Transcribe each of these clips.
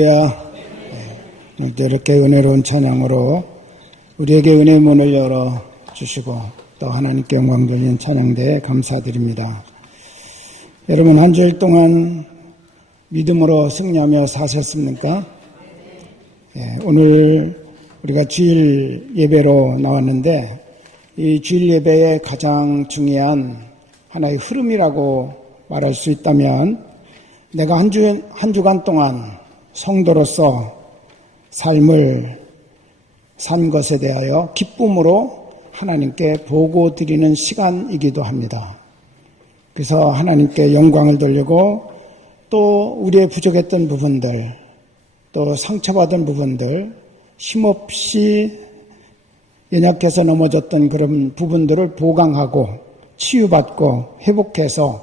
오늘도 이렇게 은혜로운 찬양으로 우리에게 은혜의 문을 열어주시고 또 하나님께 영광 돌리는 찬양대에 감사드립니다. 여러분, 한 주일 동안 믿음으로 승리하며 사셨습니까? 오늘 우리가 주일 예배로 나왔는데 이 주일 예배의 가장 중요한 하나의 흐름이라고 말할 수 있다면, 내가 한 주간 동안 성도로서 삶을 산 것에 대하여 기쁨으로 하나님께 보고 드리는 시간이기도 합니다. 그래서 하나님께 영광을 돌리고 또 우리의 부족했던 부분들, 또 상처받은 부분들, 힘없이 연약해서 넘어졌던 그런 부분들을 보강하고 치유받고 회복해서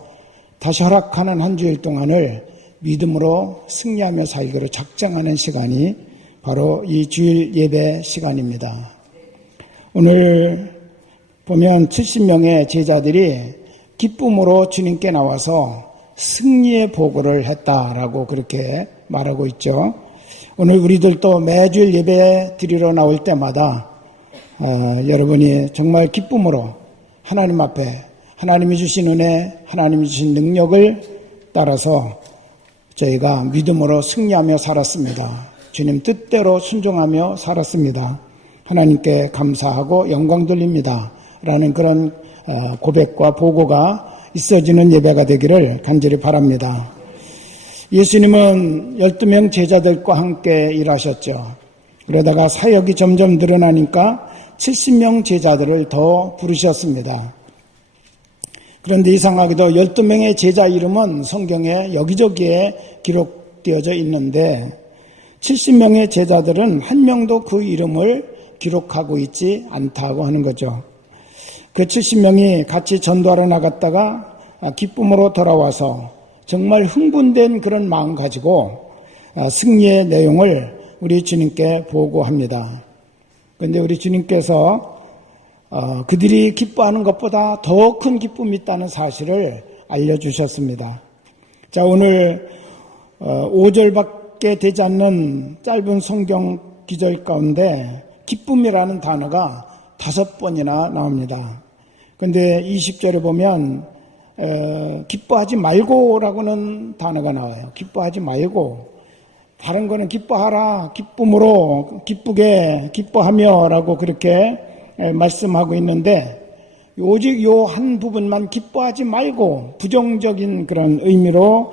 다시 허락하는 한 주일 동안을 믿음으로 승리하며 살기로 작정하는 시간이 바로 이 주일 예배 시간입니다. 오늘 보면 70명의 제자들이 기쁨으로 주님께 나와서 승리의 보고를 했다라고 그렇게 말하고 있죠. 오늘 우리들도 매주일 예배 드리러 나올 때마다 여러분이 정말 기쁨으로 하나님 앞에 하나님이 주신 은혜, 하나님이 주신 능력을 따라서 저희가 믿음으로 승리하며 살았습니다. 주님 뜻대로 순종하며 살았습니다. 하나님께 감사하고 영광 돌립니다. 라는 그런 고백과 보고가 있어지는 예배가 되기를 간절히 바랍니다. 예수님은 12명 제자들과 함께 일하셨죠. 그러다가 사역이 점점 늘어나니까 70명 제자들을 더 부르셨습니다. 그런데 이상하게도 12명의 제자 이름은 성경에 여기저기에 기록되어져 있는데 70명의 제자들은 한 명도 그 이름을 기록하고 있지 않다고 하는 거죠. 그 70명이 같이 전도하러 나갔다가 기쁨으로 돌아와서 정말 흥분된 그런 마음 가지고 승리의 내용을 우리 주님께 보고합니다. 그런데 우리 주님께서 그들이 기뻐하는 것보다 더 큰 기쁨이 있다는 사실을 알려주셨습니다. 자, 오늘 5절밖에 되지 않는 짧은 성경 기절 가운데 기쁨이라는 단어가 5번이나 나옵니다. 그런데 20절에 보면 기뻐하지 말고라고는 단어가 나와요. 기뻐하지 말고. 다른 거는 기뻐하라, 기쁨으로, 기쁘게, 기뻐하며 라고 그렇게 말씀하고 있는데 오직 요 한 부분만 기뻐하지 말고 부정적인 그런 의미로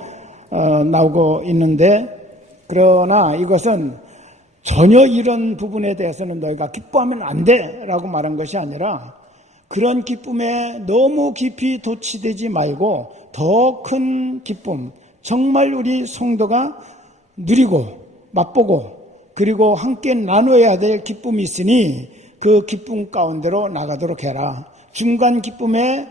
나오고 있는데, 그러나 이것은 전혀 이런 부분에 대해서는 너희가 기뻐하면 안 돼 라고 말한 것이 아니라 그런 기쁨에 너무 깊이 도취되지 말고 더 큰 기쁨, 정말 우리 성도가 누리고 맛보고 그리고 함께 나눠야 될 기쁨이 있으니 그 기쁨 가운데로 나가도록 해라. 중간 기쁨에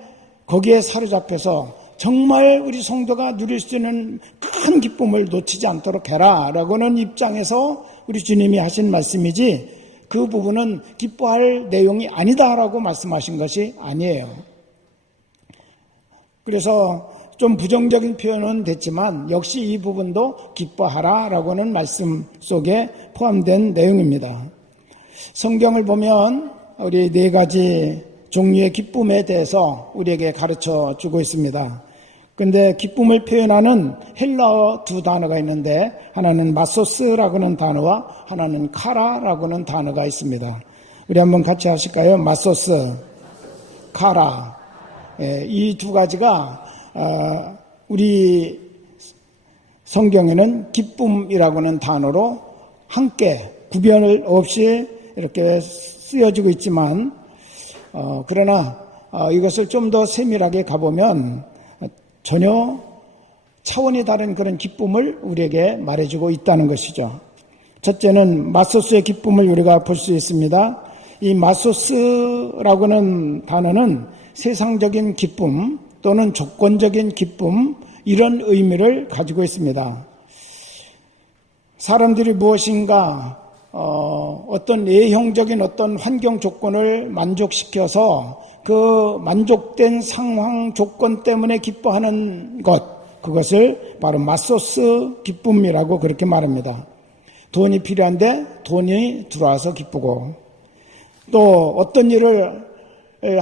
거기에 사로잡혀서 정말 우리 성도가 누릴 수 있는 큰 기쁨을 놓치지 않도록 해라 라고는 입장에서 우리 주님이 하신 말씀이지, 그 부분은 기뻐할 내용이 아니다라고 말씀하신 것이 아니에요. 그래서 좀 부정적인 표현은 됐지만 역시 이 부분도 기뻐하라 라고는 말씀 속에 포함된 내용입니다. 성경을 보면 우리 4가지 종류의 기쁨에 대해서 우리에게 가르쳐 주고 있습니다. 그런데 기쁨을 표현하는 헬라어 2 단어가 있는데 하나는 마소스라고 하는 단어와 하나는 카라라고 하는 단어가 있습니다. 우리 한번 같이 하실까요? 마소스, 카라. 이 2가지가 우리 성경에는 기쁨이라고 하는 단어로 함께 구별 없이 이렇게 쓰여지고 있지만 그러나 이것을 좀 더 세밀하게 가보면 전혀 차원이 다른 그런 기쁨을 우리에게 말해주고 있다는 것이죠. 첫째는 마소스의 기쁨을 우리가 볼 수 있습니다. 이 마소스라고 하는 단어는 세상적인 기쁨 또는 조건적인 기쁨, 이런 의미를 가지고 있습니다. 사람들이 무엇인가 어떤 내형적인 어떤 환경 조건을 만족시켜서 그 만족된 상황 조건 때문에 기뻐하는 것, 그것을 바로 마소스 기쁨이라고 그렇게 말합니다. 돈이 필요한데 돈이 들어와서 기쁘고, 또 어떤 일을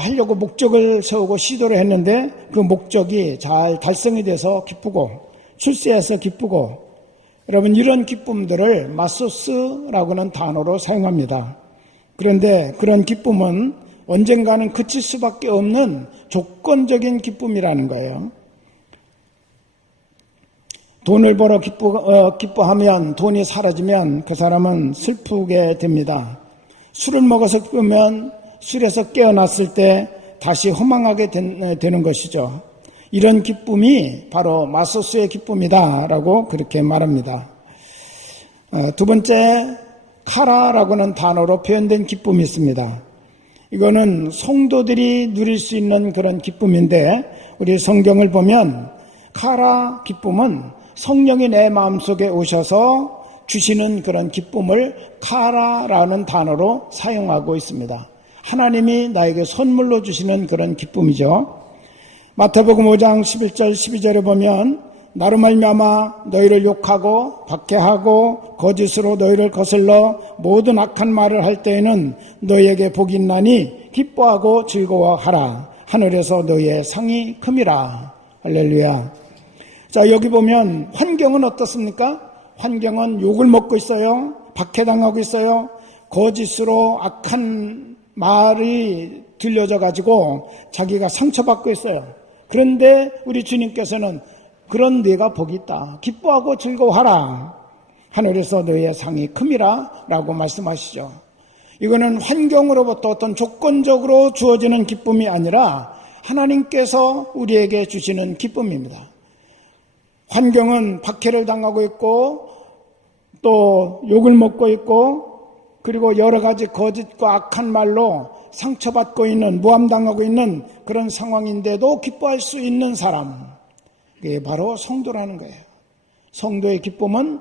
하려고 목적을 세우고 시도를 했는데 그 목적이 잘 달성이 돼서 기쁘고, 출세해서 기쁘고, 여러분 이런 기쁨들을 마소스라고는 단어로 사용합니다. 그런데 그런 기쁨은 언젠가는 그칠 수밖에 없는 조건적인 기쁨이라는 거예요. 돈을 벌어 기뻐하면 돈이 사라지면 그 사람은 슬프게 됩니다. 술을 먹어서 기쁘면 술에서 깨어났을 때 다시 허망하게 되는 것이죠. 이런 기쁨이 바로 마소스의 기쁨이다라고 그렇게 말합니다. 두 번째, 카라라고는 단어로 표현된 기쁨이 있습니다. 이거는 성도들이 누릴 수 있는 그런 기쁨인데, 우리 성경을 보면 카라 기쁨은 성령이 내 마음속에 오셔서 주시는 그런 기쁨을 카라라는 단어로 사용하고 있습니다. 하나님이 나에게 선물로 주시는 그런 기쁨이죠. 마태복음 5장 11절 12절에 보면 나로 말미암아 너희를 욕하고 박해하고 거짓으로 너희를 거슬러 모든 악한 말을 할 때에는 너희에게 복이 있나니 기뻐하고 즐거워하라. 하늘에서 너희의 상이 큼이라. 할렐루야. 자, 여기 보면 환경은 어떻습니까? 환경은 욕을 먹고 있어요. 박해당하고 있어요. 거짓으로 악한 말이 들려져 가지고 자기가 상처받고 있어요. 그런데 우리 주님께서는 그런 네가 복이 있다. 기뻐하고 즐거워하라. 하늘에서 너희의 상이 큼이라 라고 말씀하시죠. 이거는 환경으로부터 어떤 조건적으로 주어지는 기쁨이 아니라 하나님께서 우리에게 주시는 기쁨입니다. 환경은 박해를 당하고 있고 또 욕을 먹고 있고 그리고 여러 가지 거짓과 악한 말로 상처받고 있는, 모함당하고 있는 그런 상황인데도 기뻐할 수 있는 사람, 그게 바로 성도라는 거예요. 성도의 기쁨은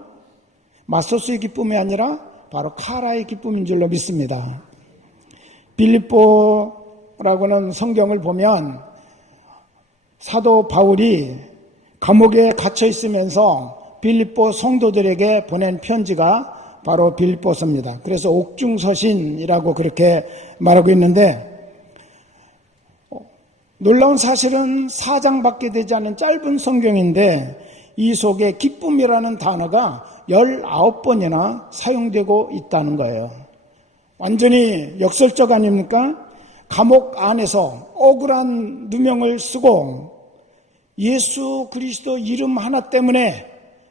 마소스의 기쁨이 아니라 바로 카라의 기쁨인 줄로 믿습니다. 빌립보라고는 성경을 보면 사도 바울이 감옥에 갇혀 있으면서 빌립보 성도들에게 보낸 편지가 바로 빌립보서입니다. 그래서 옥중서신이라고 그렇게 말하고 있는데, 놀라운 사실은 4장밖에 되지 않은 짧은 성경인데 이 속에 기쁨이라는 단어가 19번이나 사용되고 있다는 거예요. 완전히 역설적 아닙니까? 감옥 안에서 억울한 누명을 쓰고 예수 그리스도 이름 하나 때문에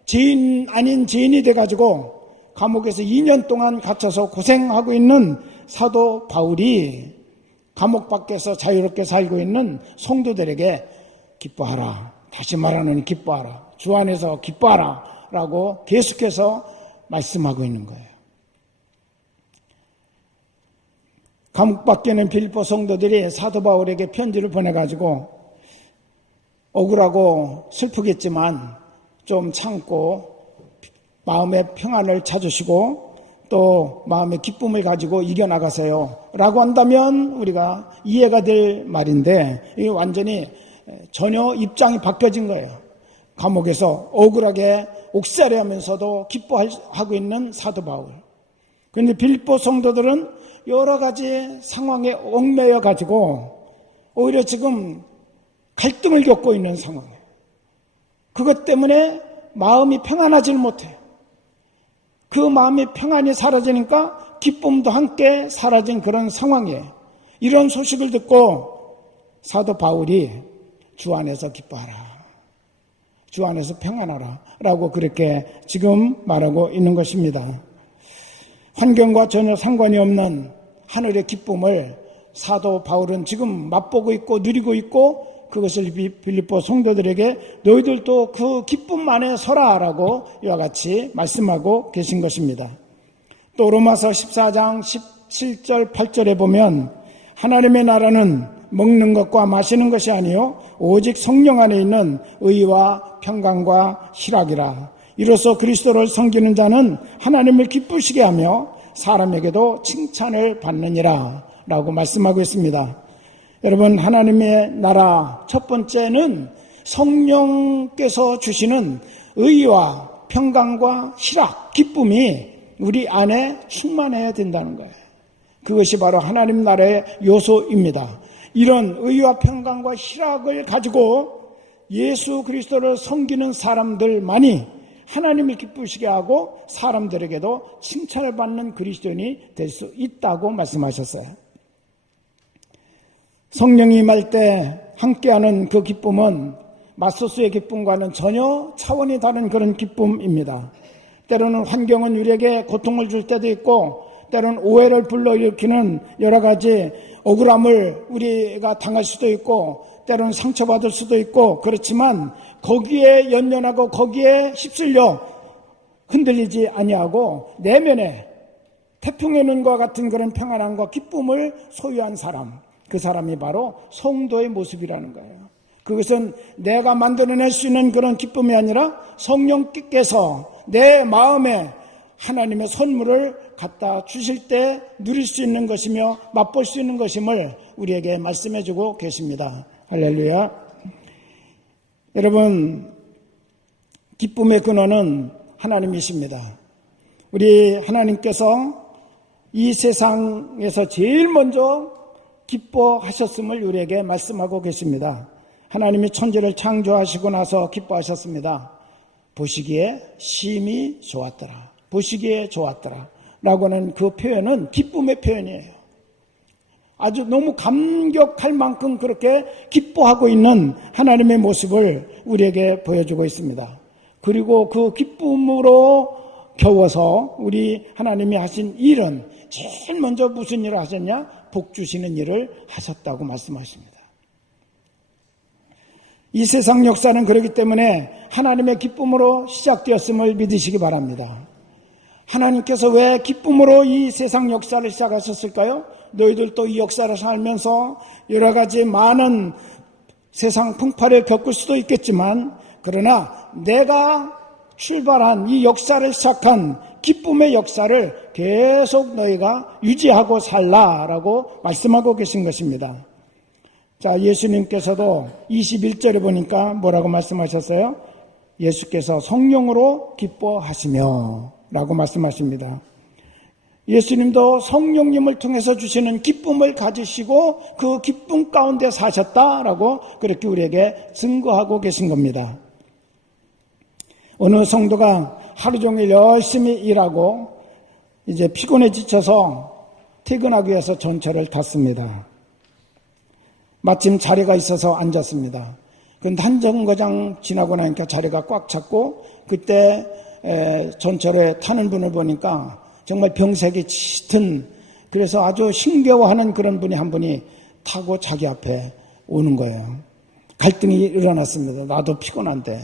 죄인 아닌 죄인이 돼가지고 감옥에서 2년 동안 갇혀서 고생하고 있는 사도 바울이 감옥 밖에서 자유롭게 살고 있는 성도들에게 기뻐하라. 다시 말하노니 기뻐하라. 주 안에서 기뻐하라. 라고 계속해서 말씀하고 있는 거예요. 감옥 밖에 있는 빌립보 성도들이 사도 바울에게 편지를 보내가지고 억울하고 슬프겠지만 좀 참고 마음의 평안을 찾으시고 또 마음의 기쁨을 가지고 이겨나가세요 라고 한다면 우리가 이해가 될 말인데, 이게 완전히 전혀 입장이 바뀌어진 거예요. 감옥에서 억울하게 옥살이하면서도 기뻐하고 있는 사도 바울. 그런데 빌립보 성도들은 여러 가지 상황에 얽매여 가지고 오히려 지금 갈등을 겪고 있는 상황이에요. 그것 때문에 마음이 평안하지 못해요. 그 마음의 평안이 사라지니까 기쁨도 함께 사라진 그런 상황이에요. 이런 소식을 듣고 사도 바울이 주 안에서 기뻐하라. 주 안에서 평안하라. 라고 그렇게 지금 말하고 있는 것입니다. 환경과 전혀 상관이 없는 하늘의 기쁨을 사도 바울은 지금 맛보고 있고 누리고 있고, 그것을 빌립보 성도들에게 너희들도 그 기쁨 안에 서라라고 이와 같이 말씀하고 계신 것입니다. 또 로마서 14장 17절 8절에 보면 하나님의 나라는 먹는 것과 마시는 것이 아니요 오직 성령 안에 있는 의와 평강과 희락이라. 이로써 그리스도를 섬기는 자는 하나님을 기쁘시게 하며 사람에게도 칭찬을 받느니라 라고 말씀하고 있습니다. 여러분, 하나님의 나라 첫 번째는 성령께서 주시는 의와 평강과 희락, 기쁨이 우리 안에 충만해야 된다는 거예요. 그것이 바로 하나님 나라의 요소입니다. 이런 의와 평강과 희락을 가지고 예수 그리스도를 섬기는 사람들만이 하나님을 기쁘시게 하고 사람들에게도 칭찬을 받는 그리스도인이 될 수 있다고 말씀하셨어요. 성령이 임할 때 함께하는 그 기쁨은 맏소스의 기쁨과는 전혀 차원이 다른 그런 기쁨입니다. 때로는 환경은 우리에게 고통을 줄 때도 있고 때로는 오해를 불러일으키는 여러 가지 억울함을 우리가 당할 수도 있고 때로는 상처받을 수도 있고 그렇지만 거기에 연연하고 거기에 휩쓸려 흔들리지 아니하고 내면에 태풍의 눈과 같은 그런 평안함과 기쁨을 소유한 사람, 그 사람이 바로 성도의 모습이라는 거예요. 그것은 내가 만들어낼 수 있는 그런 기쁨이 아니라 성령께서 내 마음에 하나님의 선물을 갖다 주실 때 누릴 수 있는 것이며 맛볼 수 있는 것임을 우리에게 말씀해 주고 계십니다. 할렐루야. 여러분, 기쁨의 근원은 하나님이십니다. 우리 하나님께서 이 세상에서 제일 먼저 기뻐하셨음을 우리에게 말씀하고 계십니다. 하나님이 천지를 창조하시고 나서 기뻐하셨습니다. 보시기에 심히 좋았더라. 보시기에 좋았더라. 라고 하는 그 표현은 기쁨의 표현이에요. 아주 너무 감격할 만큼 그렇게 기뻐하고 있는 하나님의 모습을 우리에게 보여주고 있습니다. 그리고 그 기쁨으로 겨워서 우리 하나님이 하신 일은 제일 먼저 무슨 일을 하셨냐? 복 주시는 일을 하셨다고 말씀하십니다. 이 세상 역사는 그렇기 때문에 하나님의 기쁨으로 시작되었음을 믿으시기 바랍니다. 하나님께서 왜 기쁨으로 이 세상 역사를 시작하셨을까요? 너희들도 이 역사를 살면서 여러 가지 많은 세상 풍파를 겪을 수도 있겠지만 그러나 내가 출발한 이 역사를 시작한 기쁨의 역사를 계속 너희가 유지하고 살라라고 말씀하고 계신 것입니다. 자, 예수님께서도 21절에 보니까 뭐라고 말씀하셨어요? 예수께서 성령으로 기뻐하시며 라고 말씀하십니다. 예수님도 성령님을 통해서 주시는 기쁨을 가지시고 그 기쁨 가운데 사셨다라고 그렇게 우리에게 증거하고 계신 겁니다. 어느 성도가 하루 종일 열심히 일하고 이제 피곤해 지쳐서 퇴근하기 위해서 전철을 탔습니다. 마침 자리가 있어서 앉았습니다. 근데 한 정거장 지나고 나니까 자리가 꽉 찼고 그때 전철에 타는 분을 보니까 정말 병색이 짙은, 그래서 아주 힘겨워하는 그런 분이 한 분이 타고 자기 앞에 오는 거예요. 갈등이 일어났습니다. 나도 피곤한데,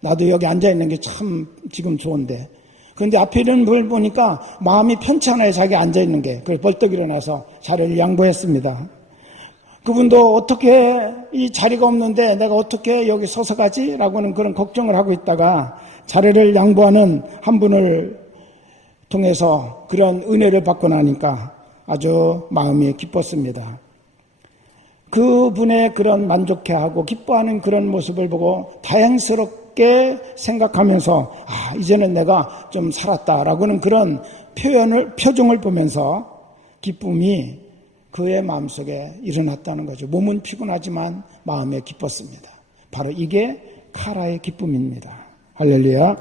나도 여기 앉아있는 게 참 지금 좋은데. 그런데 앞에 있는 분을 보니까 마음이 편치 않아요. 자기 앉아있는 게. 그래서 벌떡 일어나서 자리를 양보했습니다. 그분도 어떻게 이 자리가 없는데 내가 어떻게 여기 서서 가지? 라고는 그런 걱정을 하고 있다가 자리를 양보하는 한 분을 통해서 그런 은혜를 받고 나니까 아주 마음이 기뻤습니다. 그분의 그런 만족해하고 기뻐하는 그런 모습을 보고 다행스럽게 생각하면서 이제는 내가 좀 살았다라고는 그런 표정을 보면서 기쁨이 그의 마음속에 일어났다는 거죠. 몸은 피곤하지만 마음에 기뻤습니다. 바로 이게 카라의 기쁨입니다. 할렐루야.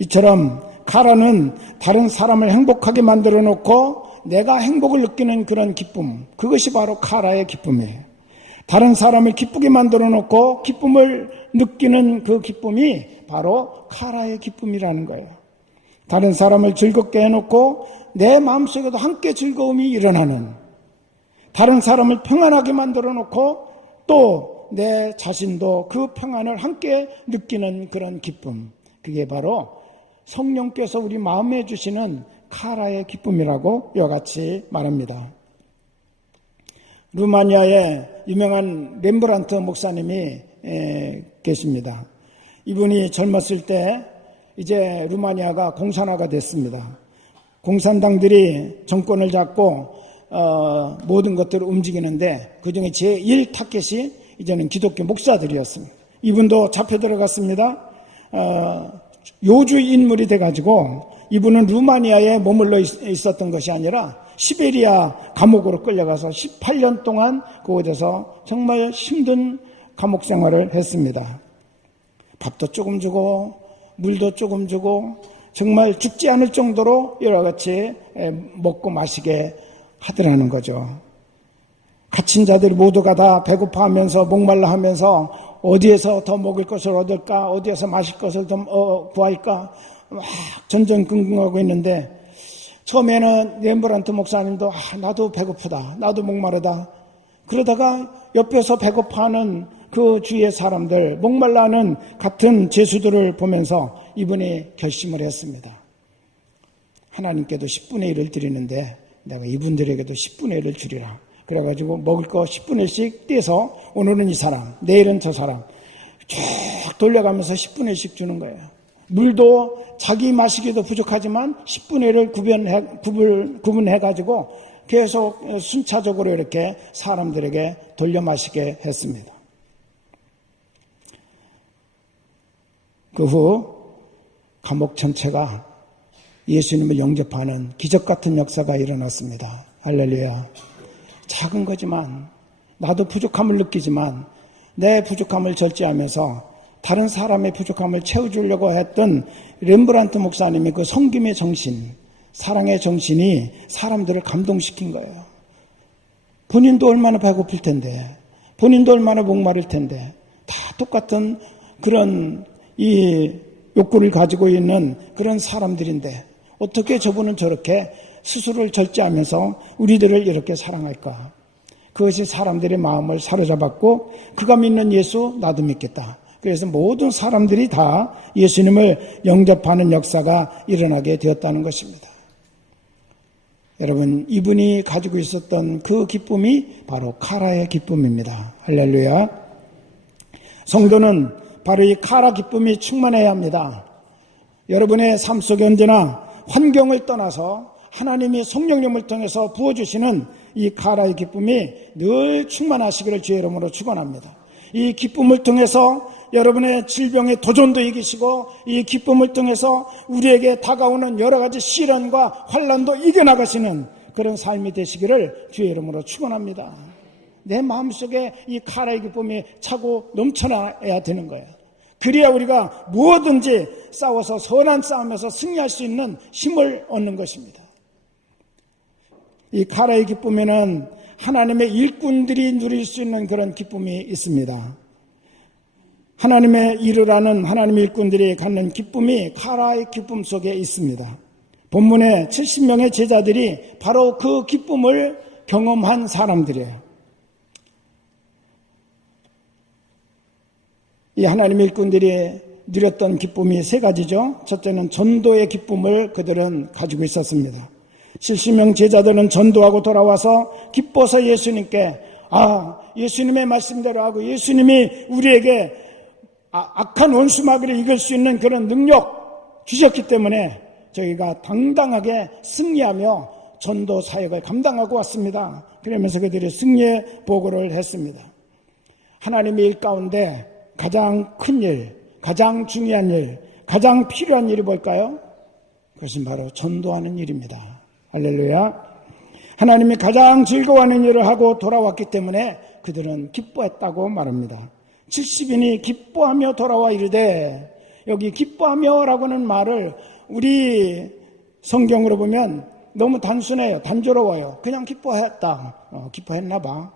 이처럼 카라는 다른 사람을 행복하게 만들어 놓고 내가 행복을 느끼는 그런 기쁨, 그것이 바로 카라의 기쁨이에요. 다른 사람을 기쁘게 만들어 놓고 기쁨을 느끼는 그 기쁨이 바로 카라의 기쁨이라는 거예요. 다른 사람을 즐겁게 해놓고 내 마음속에도 함께 즐거움이 일어나는, 다른 사람을 평안하게 만들어 놓고 또 내 자신도 그 평안을 함께 느끼는 그런 기쁨, 그게 바로 성령께서 우리 마음에 주시는 카라의 기쁨이라고 이와 같이 말합니다. 루마니아에 유명한 렘브란트 목사님이 계십니다. 이분이 젊었을 때 이제 루마니아가 공산화가 됐습니다. 공산당들이 정권을 잡고 모든 것들을 움직이는데 그중에 제1 타겟이 이제는 기독교 목사들이었습니다. 이분도 잡혀 들어갔습니다. 요주 인물이 돼가지고 이분은 루마니아에 머물러 있었던 것이 아니라 시베리아 감옥으로 끌려가서 18년 동안 그곳에서 정말 힘든 감옥 생활을 했습니다. 밥도 조금 주고 물도 조금 주고 정말 죽지 않을 정도로 여러 가지 먹고 마시게 하더라는 거죠. 갇힌 자들이 모두가 다 배고파하면서 목말라 하면서 어디에서 더 먹을 것을 얻을까, 어디에서 마실 것을 더 구할까 막 전전긍긍하고 있는데, 처음에는 렘브란트 목사님도 나도 배고프다, 나도 목마르다, 그러다가 옆에서 배고파하는 그 주위의 사람들, 목말라하는 같은 죄수들을 보면서 이분이 결심을 했습니다. 하나님께도 10분의 1을 드리는데 내가 이분들에게도 10분의 1을 주리라. 그래가지고 먹을 거 10분의 1씩 떼서 오늘은 이 사람, 내일은 저 사람 쭉 돌려가면서 10분의 1씩 주는 거예요. 물도 자기 마시기도 부족하지만 10분의 1을 구분해가지고 계속 순차적으로 이렇게 사람들에게 돌려 마시게 했습니다. 그 후 감옥 전체가 예수님을 영접하는 기적 같은 역사가 일어났습니다. 할렐루야. 작은 거지만, 나도 부족함을 느끼지만 내 부족함을 절제하면서 다른 사람의 부족함을 채워주려고 했던 렘브란트 목사님의 그 섬김의 정신, 사랑의 정신이 사람들을 감동시킨 거예요. 본인도 얼마나 배고플 텐데, 본인도 얼마나 목마를 텐데, 다 똑같은 그런 이 욕구를 가지고 있는 그런 사람들인데 어떻게 저분은 저렇게 스스로를 절제하면서 우리들을 이렇게 사랑할까? 그것이 사람들의 마음을 사로잡았고, 그가 믿는 예수 나도 믿겠다. 그래서 모든 사람들이 다 예수님을 영접하는 역사가 일어나게 되었다는 것입니다. 여러분, 이분이 가지고 있었던 그 기쁨이 바로 카라의 기쁨입니다. 할렐루야. 성도는 바로 이 카라 기쁨이 충만해야 합니다. 여러분의 삶 속에 언제나 환경을 떠나서 하나님이 성령님을 통해서 부어주시는 이 카라의 기쁨이 늘 충만하시기를 주의 이름으로 축원합니다. 이 기쁨을 통해서 여러분의 질병의 도전도 이기시고, 이 기쁨을 통해서 우리에게 다가오는 여러 가지 시련과 환난도 이겨나가시는 그런 삶이 되시기를 주의 이름으로 축원합니다. 내 마음속에 이 카라의 기쁨이 차고 넘쳐나야 되는 거예요. 그래야 우리가 무엇든지 싸워서 선한 싸움에서 승리할 수 있는 힘을 얻는 것입니다. 이 카라의 기쁨에는 하나님의 일꾼들이 누릴 수 있는 그런 기쁨이 있습니다. 하나님의 일을 하는 하나님의 일꾼들이 갖는 기쁨이 카라의 기쁨 속에 있습니다. 본문에 70명의 제자들이 바로 그 기쁨을 경험한 사람들이에요. 이 하나님의 일꾼들이 누렸던 기쁨이 세 가지죠. 첫째는 전도의 기쁨을 그들은 가지고 있었습니다. 70명 제자들은 전도하고 돌아와서 기뻐서 예수님께 예수님의 말씀대로 하고 예수님이 우리에게 악한 원수마귀를 이길 수 있는 그런 능력 주셨기 때문에 저희가 당당하게 승리하며 전도 사역을 감당하고 왔습니다. 그러면서 그들이 승리의 보고를 했습니다. 하나님의 일 가운데 가장 큰 일, 가장 중요한 일, 가장 필요한 일이 뭘까요? 그것은 바로 전도하는 일입니다. 할렐루야. 하나님이 가장 즐거워하는 일을 하고 돌아왔기 때문에 그들은 기뻐했다고 말합니다. 70인이 기뻐하며 돌아와 이르되, 여기 기뻐하며라고는 말을 우리 성경으로 보면 너무 단순해요. 단조로워요. 그냥 기뻐했다. 기뻐했나 봐.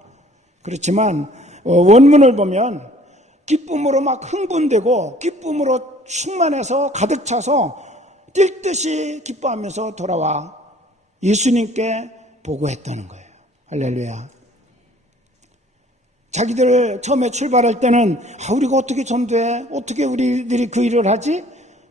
그렇지만 원문을 보면 기쁨으로 막 흥분되고 기쁨으로 충만해서 가득 차서 뛸 듯이 기뻐하면서 돌아와 예수님께 보고했다는 거예요. 할렐루야. 자기들 처음에 출발할 때는 우리가 어떻게 전도해? 어떻게 우리들이 그 일을 하지?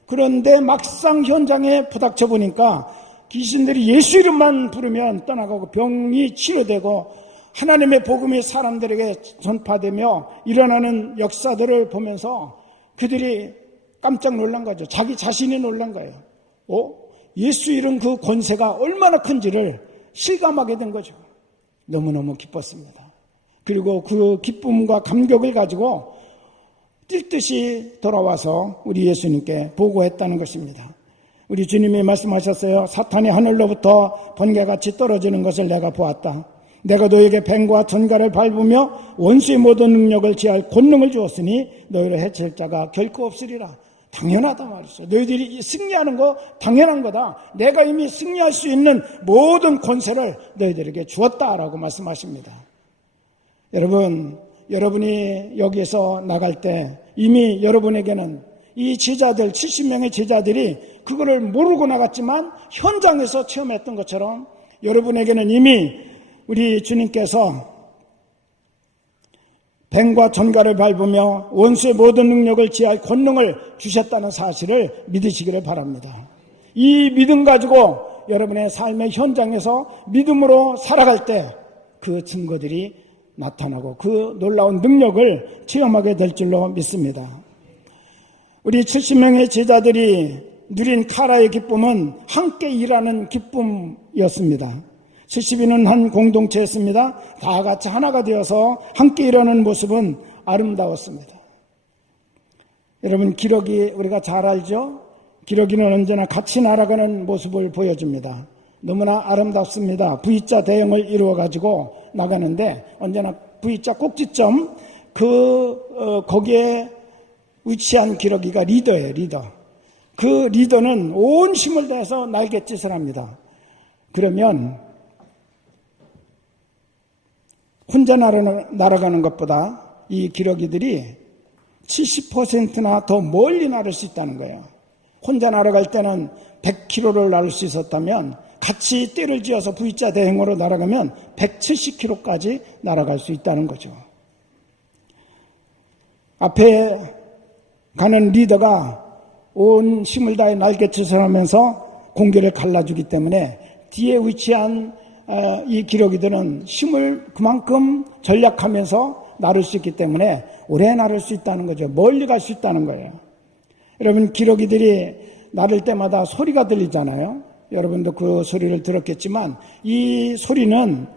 그런데 막상 현장에 부닥쳐 보니까 귀신들이 예수 이름만 부르면 떠나가고 병이 치료되고 하나님의 복음이 사람들에게 전파되며 일어나는 역사들을 보면서 그들이 깜짝 놀란 거죠. 자기 자신이 놀란 거예요. 예수 이름 그 권세가 얼마나 큰지를 실감하게 된 거죠. 너무너무 기뻤습니다. 그리고 그 기쁨과 감격을 가지고 뛸 듯이 돌아와서 우리 예수님께 보고했다는 것입니다. 우리 주님이 말씀하셨어요. 사탄이 하늘로부터 번개같이 떨어지는 것을 내가 보았다. 내가 너에게 뱀과 전갈을 밟으며 원수의 모든 능력을 지할 권능을 주었으니 너희를 해칠 자가 결코 없으리라. 당연하다 말이죠. 너희들이 승리하는 거 당연한 거다. 내가 이미 승리할 수 있는 모든 권세를 너희들에게 주었다라고 말씀하십니다. 여러분, 여러분이 여기에서 나갈 때 이미 여러분에게는 이 제자들 70명의 제자들이 그거를 모르고 나갔지만 현장에서 체험했던 것처럼 여러분에게는 이미 우리 주님께서 뱀과 전갈을 밟으며 원수의 모든 능력을 지할 권능을 주셨다는 사실을 믿으시기를 바랍니다. 이 믿음 가지고 여러분의 삶의 현장에서 믿음으로 살아갈 때 그 증거들이 나타나고 그 놀라운 능력을 체험하게 될 줄로 믿습니다. 우리 70명의 제자들이 누린 카라의 기쁨은 함께 일하는 기쁨이었습니다. 70인은 한 공동체였습니다. 다 같이 하나가 되어서 함께 일하는 모습은 아름다웠습니다. 여러분, 기러기 우리가 잘 알죠? 기러기는 언제나 같이 날아가는 모습을 보여줍니다. 너무나 아름답습니다. V자 대형을 이루어가지고 나가는데 언제나 V자 꼭지점 거기에 위치한 기러기가 리더예요. 리더. 그 리더는 온 힘을 다해서 날갯짓을 합니다. 그러면 혼자 날아가는 것보다 이 기러기들이 70%나 더 멀리 날을 수 있다는 거예요. 혼자 날아갈 때는 100km를 날을 수 있었다면 같이 떼를 지어서 V자 대행으로 날아가면 170km까지 날아갈 수 있다는 거죠. 앞에 가는 리더가 온 힘을 다해 날갯짓을 하면서 공기를 갈라주기 때문에 뒤에 위치한 이 기러기들은 힘을 그만큼 전략하면서 나를 수 있기 때문에 오래 나를 수 있다는 거죠. 멀리 갈 수 있다는 거예요. 여러분, 기러기들이 나를 때마다 소리가 들리잖아요. 여러분도 그 소리를 들었겠지만 이 소리는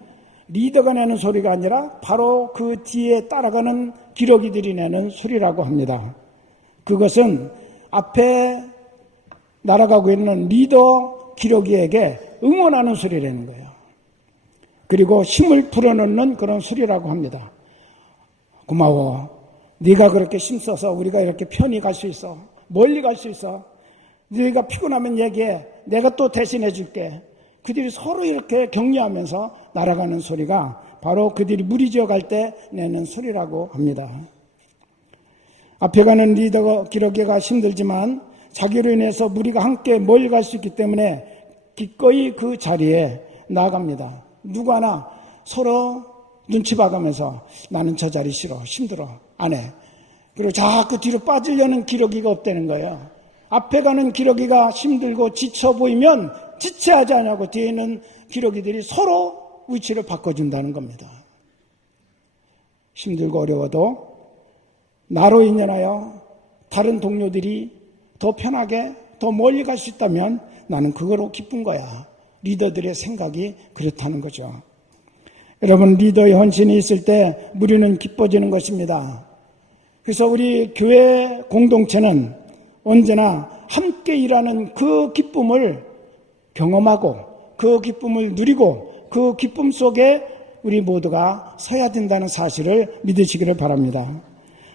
리더가 내는 소리가 아니라 바로 그 뒤에 따라가는 기러기들이 내는 소리라고 합니다. 그것은 앞에 날아가고 있는 리더 기러기에게 응원하는 소리라는 거예요. 그리고 힘을 불어넣는 그런 소리라고 합니다. 고마워. 네가 그렇게 힘써서 우리가 이렇게 편히 갈 수 있어. 멀리 갈 수 있어. 네가 피곤하면 얘기해. 내가 또 대신해 줄게. 그들이 서로 이렇게 격려하면서 날아가는 소리가 바로 그들이 무리지어 갈 때 내는 소리라고 합니다. 앞에 가는 리더 기러기가 힘들지만 자기로 인해서 무리가 함께 멀리 갈 수 있기 때문에 기꺼이 그 자리에 나아갑니다. 누구 하나 서로 눈치 봐가면서 나는 저 자리 싫어, 힘들어, 안 해. 그리고 자꾸 뒤로 빠지려는 기러기가 없다는 거예요. 앞에 가는 기러기가 힘들고 지쳐 보이면 지체하지 않냐고 뒤에 있는 기러기들이 서로 위치를 바꿔준다는 겁니다. 힘들고 어려워도 나로 인연하여 다른 동료들이 더 편하게 더 멀리 갈 수 있다면 나는 그거로 기쁜 거야. 리더들의 생각이 그렇다는 거죠. 여러분, 리더의 헌신이 있을 때 무리는 기뻐지는 것입니다. 그래서 우리 교회 공동체는 언제나 함께 일하는 그 기쁨을 경험하고 그 기쁨을 누리고 그 기쁨 속에 우리 모두가 서야 된다는 사실을 믿으시기를 바랍니다.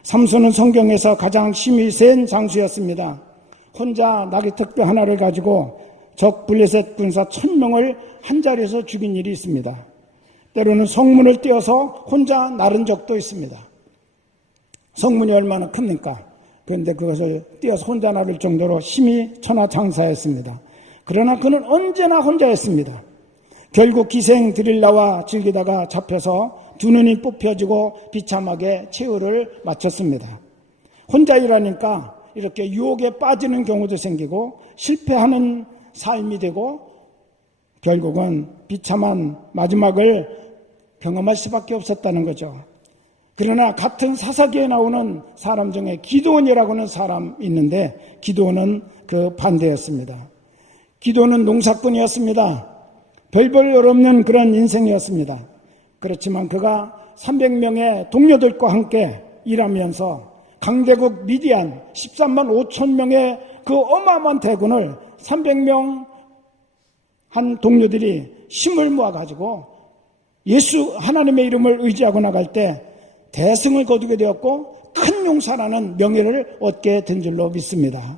삼손은 성경에서 가장 힘이 센 장수였습니다. 혼자 나귀특배 하나를 가지고 적 블레셋 군사 1000명을 한 자리에서 죽인 일이 있습니다. 때로는 성문을 띄어서 혼자 나른 적도 있습니다. 성문이 얼마나 큽니까? 그런데 그것을 띄어서 혼자 나를 정도로 힘이 천하장사였습니다. 그러나 그는 언제나 혼자였습니다. 결국 기생 드릴라와 즐기다가 잡혀서 두 눈이 뽑혀지고 비참하게 최후를 마쳤습니다. 혼자 일하니까 이렇게 유혹에 빠지는 경우도 생기고 실패하는 삶이 되고 결국은 비참한 마지막을 경험할 수밖에 없었다는 거죠. 그러나 같은 사사기에 나오는 사람 중에 기드온이라고 하는 사람이 있는데 기드온은 그 반대였습니다. 기드온은 농사꾼이었습니다. 별볼 없는 그런 인생이었습니다. 그렇지만 그가 300명의 동료들과 함께 일하면서 강대국 미디안 13만 5천 명의 그 어마어마한 대군을 300명 한 동료들이 힘을 모아가지고 예수 하나님의 이름을 의지하고 나갈 때 대승을 거두게 되었고 큰 용사라는 명예를 얻게 된 줄로 믿습니다.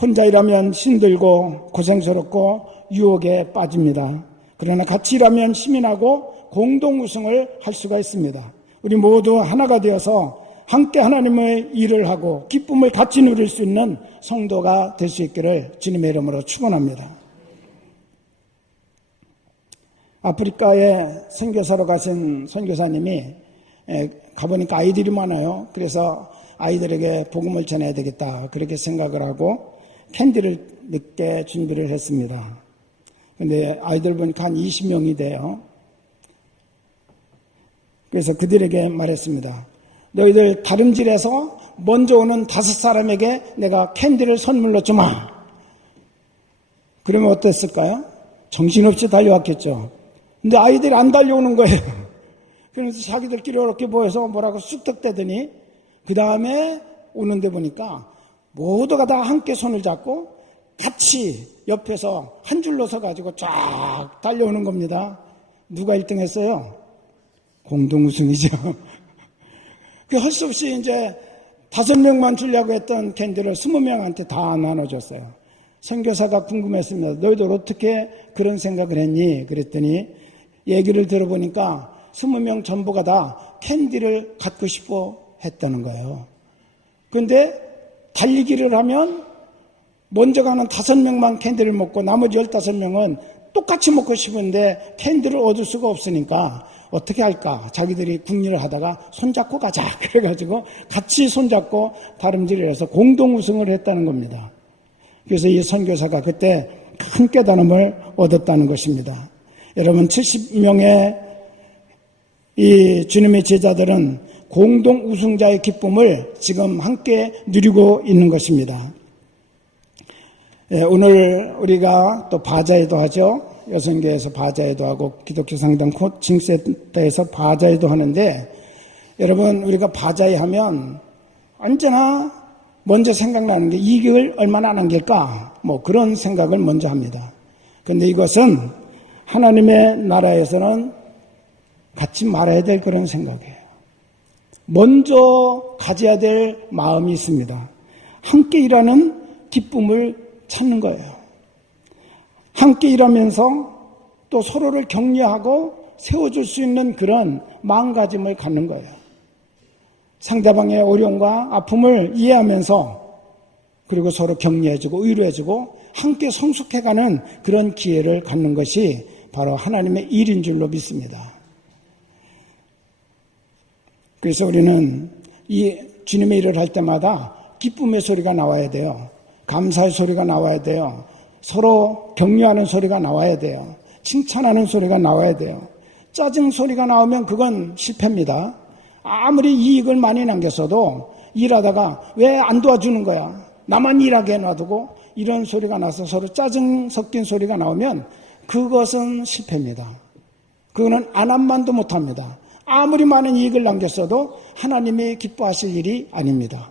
혼자 일하면 힘들고 고생스럽고 유혹에 빠집니다. 그러나 같이 일하면 힘이 나고 공동 우승을 할 수가 있습니다. 우리 모두 하나가 되어서 함께 하나님의 일을 하고 기쁨을 같이 누릴 수 있는 성도가 될 수 있기를 주님의 이름으로 축원합니다. 아프리카에 선교사로 가신 선교사님이 가보니까 아이들이 많아요. 그래서 아이들에게 복음을 전해야 되겠다 그렇게 생각을 하고 캔디를 몇 개 준비를 했습니다. 근데 아이들 보니까 한 20명이 돼요. 그래서 그들에게 말했습니다. 너희들 다름질해서 먼저 오는 5사람에게 내가 캔디를 선물로 주마. 그러면 어땠을까요? 정신없이 달려왔겠죠. 근데 아이들이 안 달려오는 거예요. 그래서 자기들끼리 이렇게 모여서 뭐라고 쑥덕대더니 그 다음에 오는데 보니까 모두가 다 함께 손을 잡고 같이 옆에서 한 줄로 서가지고 쫙 달려오는 겁니다. 누가 1등 했어요? 공동 우승이죠. 그 할 수 없이 이제 5명만 주려고 했던 캔디를 20명한테 다 나눠줬어요. 선교사가 궁금했습니다. 너희들 어떻게 그런 생각을 했니? 그랬더니 얘기를 들어보니까 20명 전부가 다 캔디를 갖고 싶어 했다는 거예요. 그런데 달리기를 하면 먼저 가는 5명만 캔디를 먹고 나머지 15명은 똑같이 먹고 싶은데 캔디를 얻을 수가 없으니까 어떻게 할까? 자기들이 궁리를 하다가 손잡고 가자. 그래가지고 같이 손잡고 다름질을 해서 공동 우승을 했다는 겁니다. 그래서 이 선교사가 그때 큰 깨달음을 얻었다는 것입니다. 여러분 70명의 이 주님의 제자들은 공동 우승자의 기쁨을 지금 함께 누리고 있는 것입니다. 오늘 우리가 또 바자회도 하죠. 여성교회에서 바자회도 하고 기독교 상담 코칭 센터에서 바자회도 하는데 여러분 우리가 바자회 하면 언제나 먼저 생각나는 게 이익을 얼마나 남길까 뭐 그런 생각을 먼저 합니다. 그런데 이것은 하나님의 나라에서는 갖지 말아야 될 그런 생각이에요. 먼저 가져야 될 마음이 있습니다. 함께 일하는 기쁨을 찾는 거예요. 함께 일하면서 또 서로를 격려하고 세워줄 수 있는 그런 마음가짐을 갖는 거예요. 상대방의 어려움과 아픔을 이해하면서 그리고 서로 격려해주고 위로해주고 함께 성숙해가는 그런 기회를 갖는 것이 바로 하나님의 일인 줄로 믿습니다. 그래서 우리는 이 주님의 일을 할 때마다 기쁨의 소리가 나와야 돼요. 감사의 소리가 나와야 돼요. 서로 격려하는 소리가 나와야 돼요. 칭찬하는 소리가 나와야 돼요. 짜증 소리가 나오면 그건 실패입니다. 아무리 이익을 많이 남겼어도 일하다가 왜 안 도와주는 거야? 나만 일하게 놔두고 이런 소리가 나서 서로 짜증 섞인 소리가 나오면 그것은 실패입니다. 그거는 안 한만도 못합니다. 아무리 많은 이익을 남겼어도 하나님이 기뻐하실 일이 아닙니다.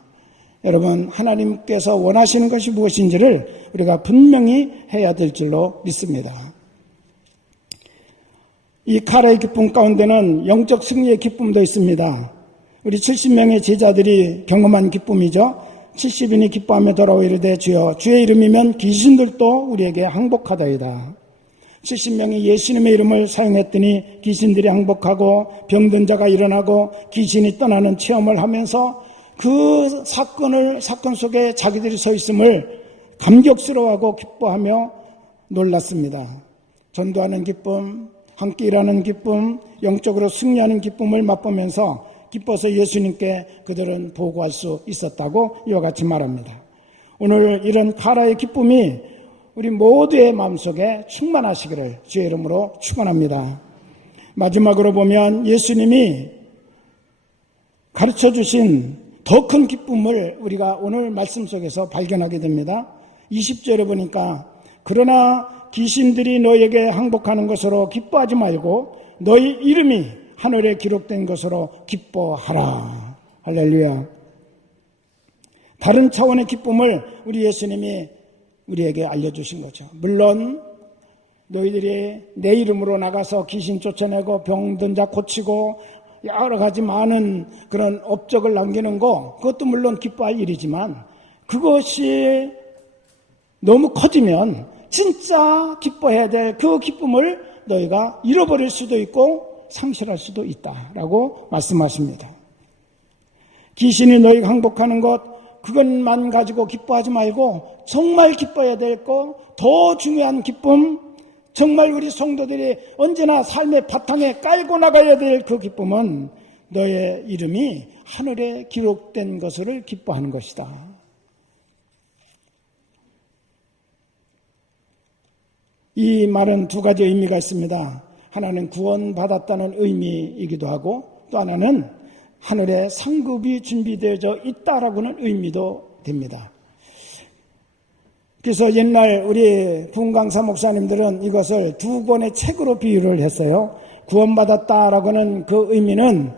여러분 하나님께서 원하시는 것이 무엇인지를 우리가 분명히 해야 될 줄로 믿습니다. 이 카라의 기쁨 가운데는 영적 승리의 기쁨도 있습니다. 우리 70명의 제자들이 경험한 기쁨이죠. 70인이 기뻐하며 돌아오 이르되 주여 주의 이름이면 귀신들도 우리에게 항복하다이다. 70명이 예수님의 이름을 사용했더니 귀신들이 항복하고 병든 자가 일어나고 귀신이 떠나는 체험을 하면서 그 사건 속에 자기들이 서 있음을 감격스러워하고 기뻐하며 놀랐습니다. 전도하는 기쁨, 함께 일하는 기쁨, 영적으로 승리하는 기쁨을 맛보면서 기뻐서 예수님께 그들은 보고할 수 있었다고 이와 같이 말합니다. 오늘 이런 카라의 기쁨이 우리 모두의 마음속에 충만하시기를 주의 이름으로 축원합니다. 마지막으로 보면 예수님이 가르쳐주신 더 큰 기쁨을 우리가 오늘 말씀 속에서 발견하게 됩니다. 20절에 보니까 그러나 귀신들이 너에게 항복하는 것으로 기뻐하지 말고 너희 이름이 하늘에 기록된 것으로 기뻐하라. 할렐루야. 다른 차원의 기쁨을 우리 예수님이 우리에게 알려주신 거죠. 물론 너희들이 내 이름으로 나가서 귀신 쫓아내고 병든 자 고치고 여러 가지 많은 그런 업적을 남기는 거, 그것도 물론 기뻐할 일이지만 그것이 너무 커지면 진짜 기뻐해야 될 그 기쁨을 너희가 잃어버릴 수도 있고 상실할 수도 있다라고 말씀하십니다. 귀신이 너희가 항복하는 것, 그것만 가지고 기뻐하지 말고 정말 기뻐해야 될 것, 더 중요한 기쁨, 정말 우리 성도들이 언제나 삶의 바탕에 깔고 나가야 될 그 기쁨은 너의 이름이 하늘에 기록된 것을 기뻐하는 것이다. 이 말은 두 가지 의미가 있습니다. 하나는 구원받았다는 의미이기도 하고 또 하나는 하늘에 상급이 준비되어져 있다라고는 의미도 됩니다. 그래서 옛날 우리 부흥강사 목사님들은 이것을 두 권의 책으로 비유를 했어요. 구원받았다라고는 그 의미는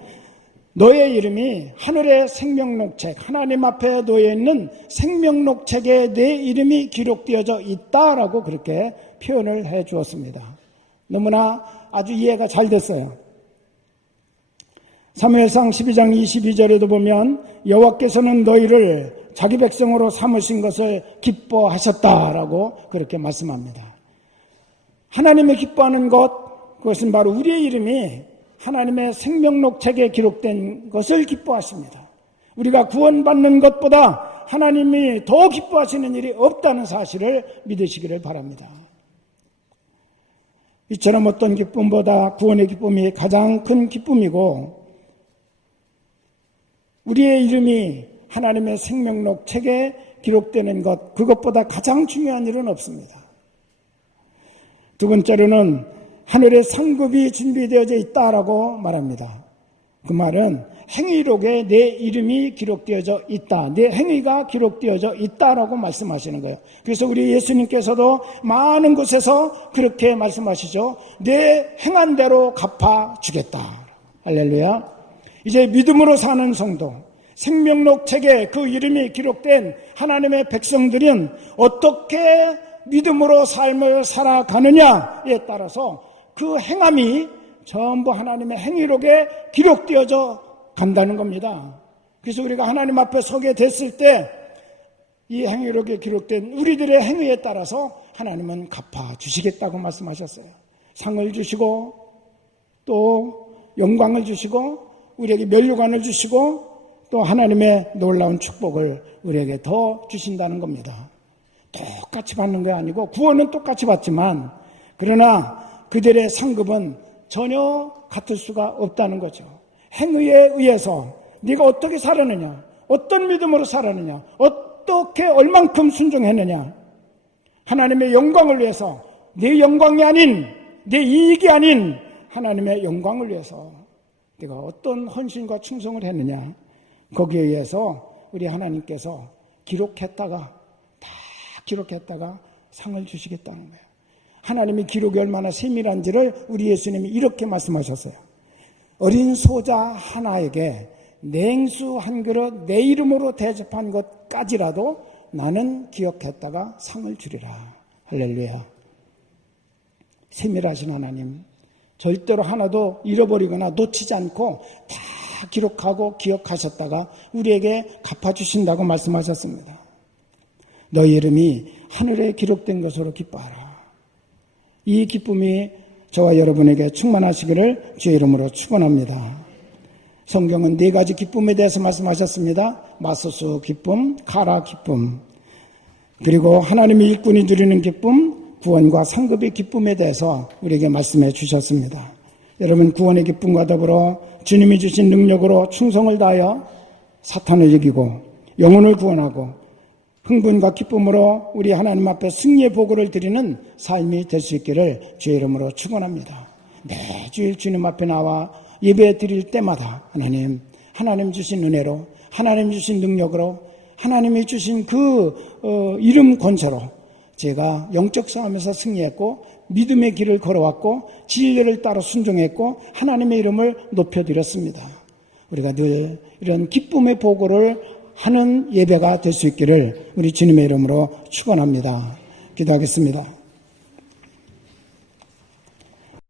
너의 이름이 하늘의 생명록책, 하나님 앞에 놓여있는 생명록책에 내 이름이 기록되어져 있다라고 그렇게 표현을 해 주었습니다. 너무나 아주 이해가 잘 됐어요. 사무엘상 12장 22절에도 보면 여호와께서는 너희를 자기 백성으로 삼으신 것을 기뻐하셨다라고 그렇게 말씀합니다. 하나님의 기뻐하는 것, 그것은 바로 우리의 이름이 하나님의 생명록책에 기록된 것을 기뻐하십니다. 우리가 구원받는 것보다 하나님이 더 기뻐하시는 일이 없다는 사실을 믿으시기를 바랍니다. 이처럼 어떤 기쁨보다 구원의 기쁨이 가장 큰 기쁨이고 우리의 이름이 하나님의 생명록 책에 기록되는 것, 그것보다 가장 중요한 일은 없습니다. 두 번째로는 하늘의 상급이 준비되어져 있다라고 말합니다. 그 말은 행위록에 내 이름이 기록되어져 있다, 내 행위가 기록되어져 있다라고 말씀하시는 거예요. 그래서 우리 예수님께서도 많은 곳에서 그렇게 말씀하시죠. 내 행한 대로 갚아주겠다. 할렐루야. 이제 믿음으로 사는 성도, 생명록 책에 그 이름이 기록된 하나님의 백성들은 어떻게 믿음으로 삶을 살아가느냐에 따라서 그 행함이 전부 하나님의 행위록에 기록되어져 간다는 겁니다. 그래서 우리가 하나님 앞에 서게 됐을 때 이 행위록에 기록된 우리들의 행위에 따라서 하나님은 갚아주시겠다고 말씀하셨어요. 상을 주시고 또 영광을 주시고 우리에게 면류관을 주시고 또 하나님의 놀라운 축복을 우리에게 더 주신다는 겁니다. 똑같이 받는 게 아니고 구원은 똑같이 받지만 그러나 그들의 상급은 전혀 같을 수가 없다는 거죠. 행위에 의해서 네가 어떻게 살았느냐, 어떤 믿음으로 살았느냐, 어떻게 얼만큼 순종했느냐, 하나님의 영광을 위해서, 내 영광이 아닌, 내 이익이 아닌 하나님의 영광을 위해서 내가 어떤 헌신과 충성을 했느냐, 거기에 의해서 우리 하나님께서 기록했다가 상을 주시겠다는 거예요. 하나님의 기록이 얼마나 세밀한지를 우리 예수님이 이렇게 말씀하셨어요. 어린 소자 하나에게 냉수 한 그릇 내 이름으로 대접한 것까지라도 나는 기억했다가 상을 주리라. 할렐루야. 세밀하신 하나님, 절대로 하나도 잃어버리거나 놓치지 않고 다 기록하고 기억하셨다가 우리에게 갚아주신다고 말씀하셨습니다. 너희 이름이 하늘에 기록된 것으로 기뻐하라. 이 기쁨이 저와 여러분에게 충만하시기를 주의 이름으로 축원합니다. 성경은 네 가지 기쁨에 대해서 말씀하셨습니다. 마소스 기쁨, 카라 기쁨, 그리고 하나님의 일꾼이 누리는 기쁨, 구원과 상급의 기쁨에 대해서 우리에게 말씀해 주셨습니다. 여러분, 구원의 기쁨과 더불어 주님이 주신 능력으로 충성을 다하여 사탄을 이기고 영혼을 구원하고 흥분과 기쁨으로 우리 하나님 앞에 승리의 보고를 드리는 삶이 될 수 있기를 주의 이름으로 축원합니다. 매주일 주님 앞에 나와 예배 드릴 때마다 하나님 주신 은혜로, 하나님 주신 능력으로, 하나님이 주신 그 이름 권세로 제가 영적 싸움에서 승리했고 믿음의 길을 걸어왔고 진리를 따라 순종했고 하나님의 이름을 높여드렸습니다. 우리가 늘 이런 기쁨의 보고를 하는 예배가 될 수 있기를 우리 주님의 이름으로 축원합니다. 기도하겠습니다.